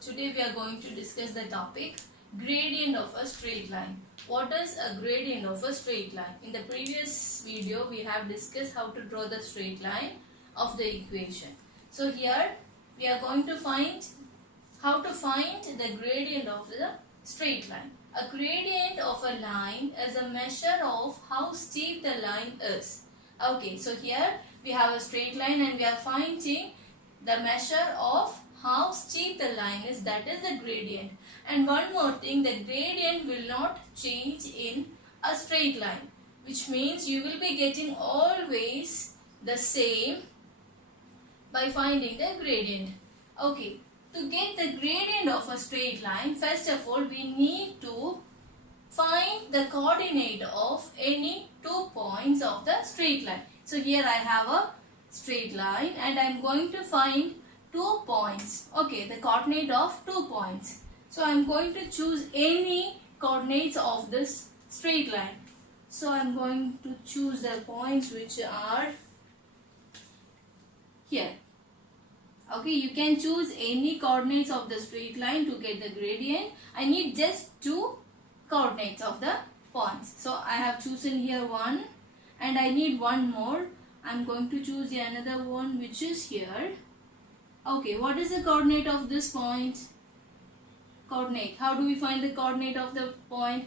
today we are going to discuss the topic gradient of a straight line. What is a gradient of a straight line? In the previous video we have discussed how to draw the straight line of the equation. So here we are going to find how to find the gradient of the straight line. A gradient of a line is a measure of how steep the line is. Okay, so here we have a straight line and we are finding the measure of how steep the line is, that is the gradient. And one more thing, the gradient will not change in a straight line, which means you will be getting always the same by finding the gradient. Okay, to get the gradient of a straight line, first of all we need to find the coordinate of any 2 points of the straight line. So here I have a straight line and I am going to find 2 points. Okay, the coordinate of 2 points. So I am going to choose any coordinates of this straight line. So I am going to choose the points which are here. Okay, you can choose any coordinates of the straight line to get the gradient. I need just 2 coordinates of the points. So I have chosen here 1 and I need 1 more. I am going to choose another one which is here. Okay, what is the coordinate of this point? Coordinate. How do we find the coordinate of the point?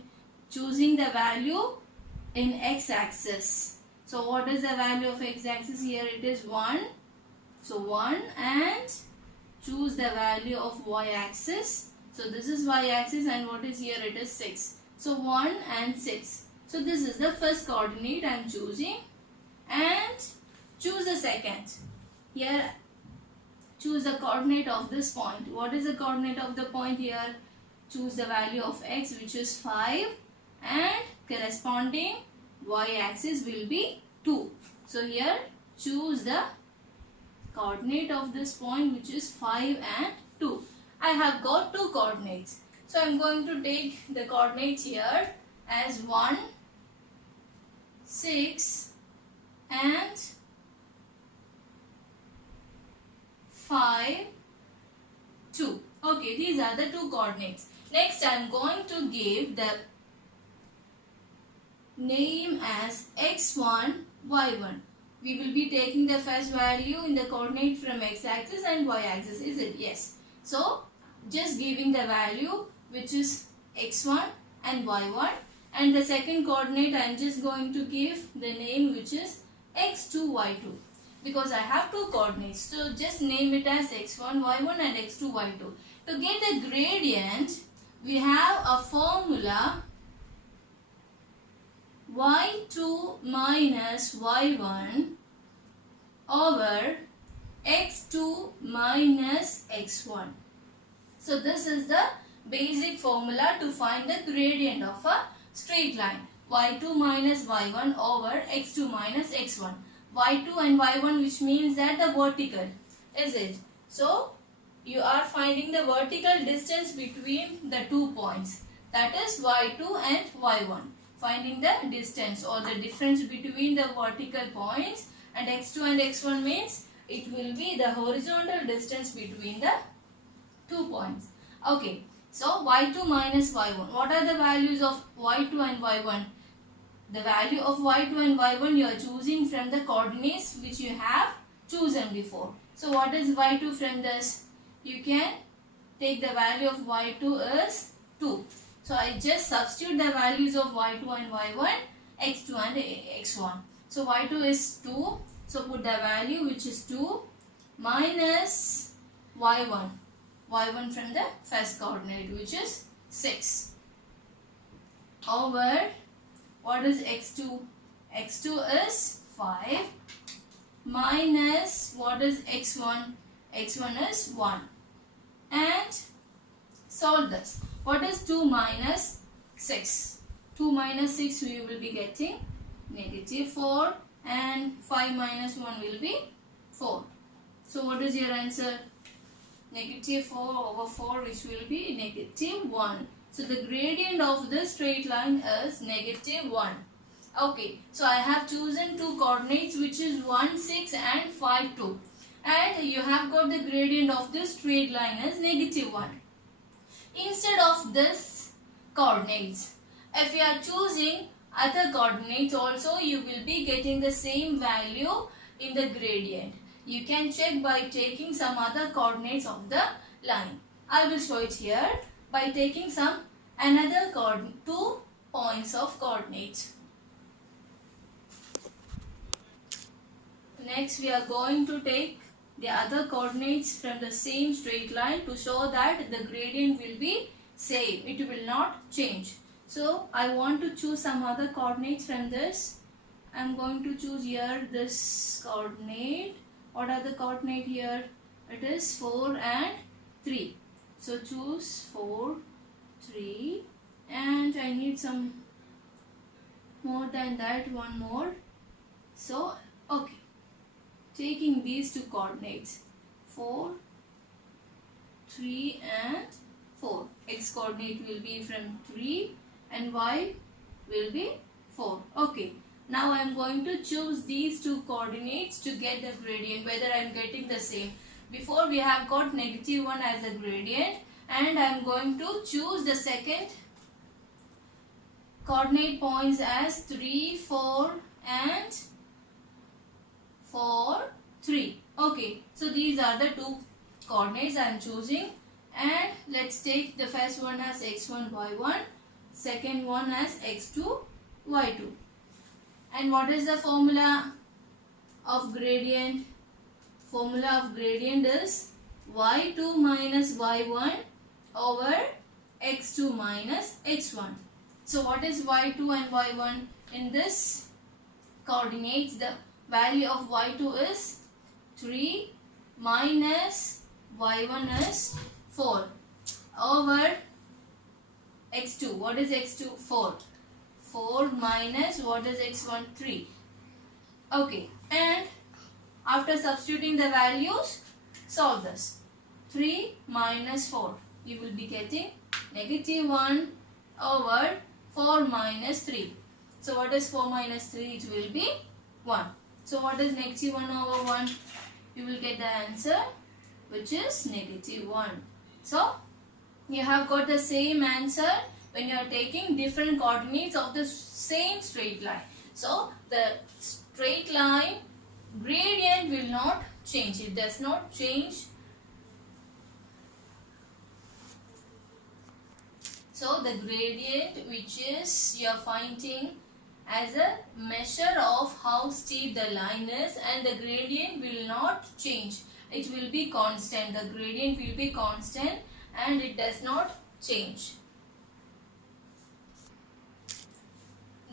Choosing the value in x-axis. So what is the value of x-axis? Here it is 1. So 1 and choose the value of y-axis. So this is y-axis and what is here? It is 6. So 1 and 6. So this is the first coordinate I am choosing and choose the second. Here choose the coordinate of this point. What is the coordinate of the point here? Choose the value of x which is 5 and corresponding y-axis will be 2. So here choose the coordinate of this point which is 5 and 2. I have got 2 coordinates. So I am going to take the coordinates here as 1, 6 and 5, 2. Okay, these are the 2 coordinates. Next I am going to give the name as x1, y1. We will be taking the first value in the coordinate from x-axis and y-axis, is it? Yes. So just giving the value which is x1 and y1, and the second coordinate I am just going to give the name which is x2, y2. Because I have 2 coordinates, so just name it as x1, y1 and x2, y2. To get the gradient, we have a formula y2 minus y1 over x2 minus x1. So this is the basic formula to find the gradient of a straight line. y2 minus y1 over x2 minus x1. y2 and y1 which means that the vertical, is it? So you are finding the vertical distance between the 2 points, that is y2 and y1. Finding the distance or the difference between the vertical points, and x2 and x1 means it will be the horizontal distance between the 2 points. Okay, so y2 minus y1. What are the values of y2 and y1? The value of y2 and y1 you are choosing from the coordinates which you have chosen before. So what is y2 from this? You can take the value of y2 is 2. So I just substitute the values of y2 and y1, x2 and x1. So y2 is 2. So put the value which is 2 minus y1. y1 from the first coordinate which is 6 over what is x2? x2 is 5 minus what is x1? x1 is 1 and solve this. What is 2 minus 6? 2 minus 6 we will be getting negative 4 and 5 minus 1 will be 4. So what is your answer? Negative 4 over 4 which will be negative 1. So the gradient of this straight line is negative 1. Okay, so I have chosen 2 coordinates which is 1, 6 and 5, 2. and you have got the gradient of this straight line as -1. Instead of this coordinates, if you are choosing other coordinates also, you will be getting the same value in the gradient. You can check by taking some other coordinates of the line. I will show it here by taking some another 2 points of coordinates. Next we are going to take the other coordinates from the same straight line to show that the gradient will be same. It will not change. So I want to choose some other coordinates from this. I am going to choose here this coordinate. What are the coordinate here? It is 4 and 3. So choose 4, 3, and I need some more than that, one more. So okay, taking these two coordinates 4, 3 and 4. X coordinate will be from 3 and Y will be 4. Okay. Now I am going to choose these two coordinates to get the gradient, whether I am getting the same. Before we have got -1 as a gradient, and I am going to choose the second coordinate points as 3, 4 and 4, 3. Okay, so these are the two coordinates I am choosing, and let's take the first one as x1, y1, second one as x2, y2. And what is the formula of gradient? Formula of gradient is y2 minus y1 over x2 minus x1. So what is y2 and y1? In this coordinates, the value of y2 is 3 minus y1 is 4 over x2. What is x2? 4. 4 minus what is x1? 3. Okay, and after substituting the values, solve this. 3 minus 4. You will be getting -1 over 4 minus 3. So what is 4 minus 3? It will be 1. So what is -1 over 1? You will get the answer, which is -1. So you have got the same answer when you are taking different coordinates of the same straight line. So the straight line gradient will not change. It does not change. So the gradient which is you are finding as a measure of how steep the line is, and the gradient will not change. It will be constant. The gradient will be constant and it does not change.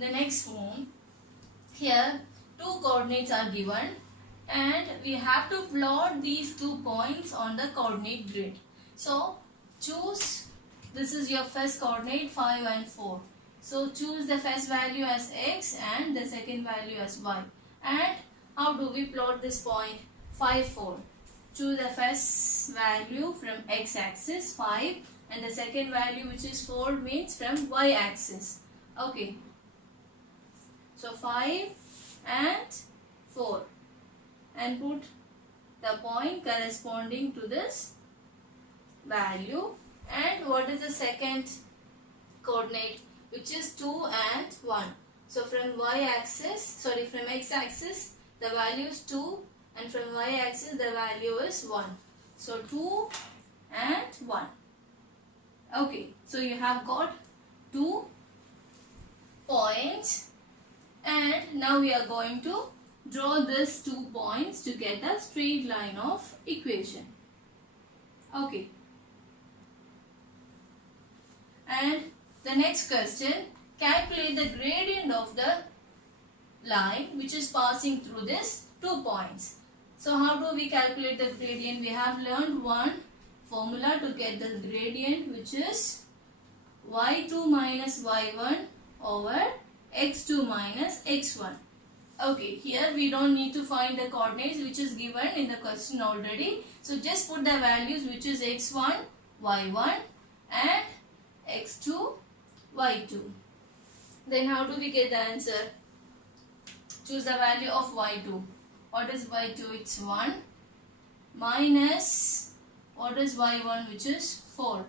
The next one, here two coordinates are given and we have to plot these 2 points on the coordinate grid. So choose, this is your first coordinate 5 and 4. So choose the first value as x and the second value as y. And how do we plot this point? 5, 4. Choose the first value from x axis 5 and the second value which is 4 means from y axis. Okay. So 5 and 4 and put the point corresponding to this value. And what is the second coordinate, which is 2 and 1. So from from x axis the value is 2 and from y axis the value is 1. So 2 and 1. Okay, so you have got 2 points. And now we are going to draw these 2 points to get a straight line of equation. Okay. And the next question, calculate the gradient of the line which is passing through these 2 points. So how do we calculate the gradient? We have learned one formula to get the gradient, which is y2 minus y1 over x2 minus x1. Okay, here we don't need to find the coordinates which is given in the question already. So just put the values, which is x1, y1 and x2, y2. Then how do we get the answer? Choose the value of y2. What is y2? It's 1. minus what is y1, which is 4,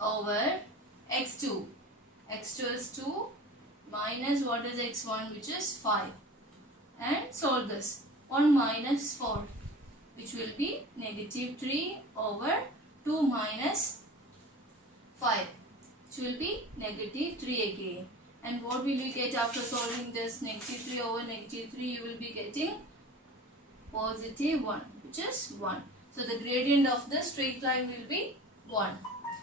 over x2. x2 is 2 minus what is x1, which is 5. And solve this. 1 minus 4, which will be negative 3 over 2 minus 5, which will be negative 3 again. And what will you get after solving this? Negative 3 over negative 3, you will be getting positive 1, which is 1. So the gradient of the straight line will be 1.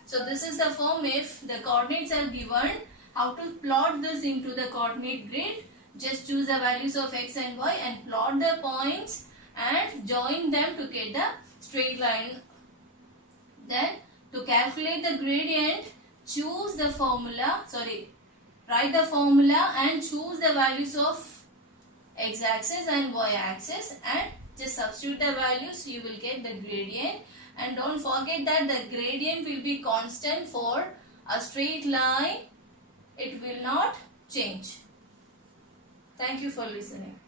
So this is the form if the coordinates are given. How to plot this into the coordinate grid? Just choose the values of x and y and plot the points and join them to get the straight line. Then to calculate the gradient, choose the formula, write the formula and choose the values of x-axis and y-axis and just substitute the values, you will get the gradient. And don't forget that the gradient will be constant for a straight line. It will not change. Thank you for listening.